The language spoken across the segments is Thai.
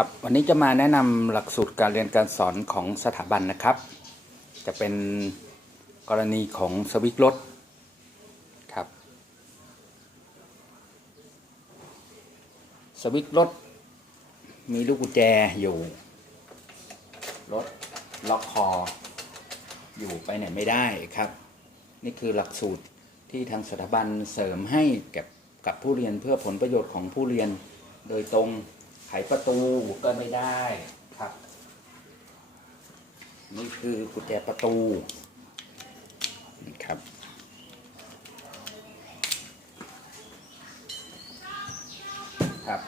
ครับวันนี้จะมาแนะนำหลักสูตรการเรียนการสอนของสถาบันนะครับ จะเป็นกรณีของสวิตช์รถครับ สวิตช์รถ มีลูกกุญแจอยู่รถล็อกคอ อยู่ไปไหนไม่ได้ครับ นี่คือหลักสูตรที่ทางสถาบันเสริมให้กับกับผู้เรียนเพื่อผลประโยชน์ของผู้เรียนโดยตรง ไขประตูก็ไม่ได้ครับ นี่คือกุญแจประตูนี่ครับครับ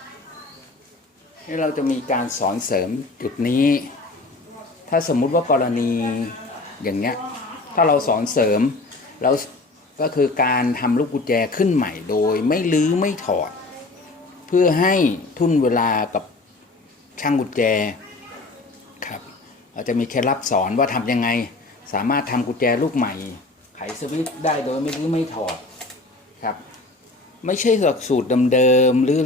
นี่เราจะมีการสอนเสริมจุดนี้ ถ้าสมมุติว่ากรณีอย่างเงี้ย ถ้าเราสอนเสริมเราก็คือการทำลูกกุญแจขึ้นใหม่โดยไม่ลื้อไม่ถอด เพื่อให้ทุ่นเวลากับช่างกุญแจครับเราจะมีเคล็ดลับสอนว่าทำยังไง สามารถทำกุญแจลูกใหม่ ไขสวิตได้โดยไม่ลื้อไม่ถอดครับไม่ใช่หลักสูตรเดิมๆหรือ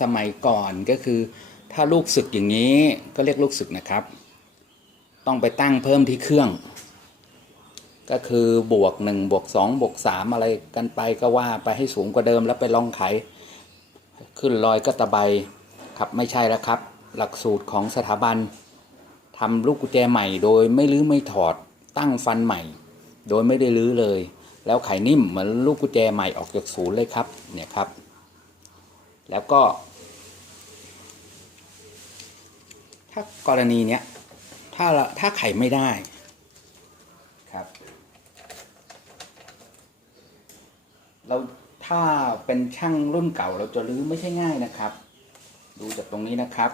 สมัยก่อนก็คือ ถ้าลูกศึกอย่างนี้ก็เรียกลูกศึกนะครับ ต้องไปตั้งเพิ่มที่เครื่อง ก็คือบวกหนึ่งบวกสองบวกสามอะไรกันไปก็ว่าไปให้สูงกว่าเดิมแล้วไปลองไข ขึ้นลอยก็ตะไบครับไม่ใช่แล้วครับ หลักสูตรของสถาบันทำลูกกุญแจใหม่โดยไม่ลื้อไม่ถอดตั้งฟันใหม่ โดยไม่ได้ลื้อเลย แล้วไขนิ่มเหมือนลูกกุญแจใหม่ออกจากศูนย์เลยครับเนี่ยครับ แล้วก็ ถ้ากรณีเนี้ยถ้าถ้าไขไม่ได้ครับ เรา ถ้าเป็นช่างรุ่นเก่าเราจะรื้อไม่ใช่ง่ายนะครับ ดูจากตรงนี้นะครับ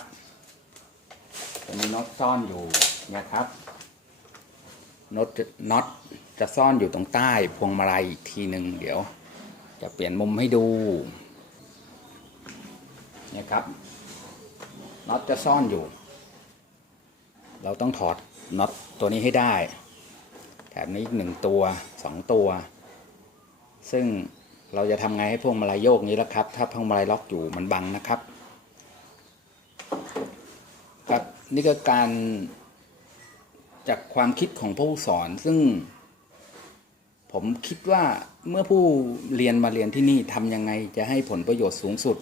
จะมีน็อตซ่อนอยู่นะครับน็อตจะน็อตจะซ่อนอยู่ตรงใต้พวงมาลัยอีกทีหนึ่งเดี๋ยว จะเปลี่ยนมุมให้ดูเนี่ยครับน็อตจะซ่อนอยู่ เราต้องถอดน็อตตัวนี้ให้ได้ แถบนี้อีกหนึ่งตัวสองตัว ซึ่ง เราจะทำไงให้พวงมาลัยโยกนี้แล้วครับ ถ้าพวงมาลัยล็อกอยู่มันบังนะครับครับนี่ก็การจากความคิดของผู้สอนซึ่ง ผมคิดว่าเมื่อผู้เรียนมาเรียนที่นี่ทำยังไงจะให้ผลประโยชน์สูงสุด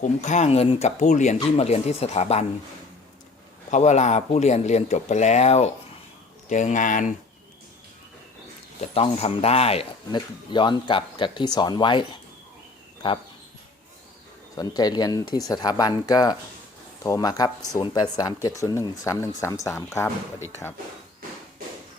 คุ้มค่าเงินกับผู้เรียนที่มาเรียนที่สถาบัน เพราะเวลาผู้เรียนเรียนจบไปแล้ว เจองาน จะต้องทำได้ นึกย้อนกลับจากที่สอนไว้ครับ สนใจเรียนที่สถาบันก็โทรมาครับ 0837013133 ครับสวัสดีครับ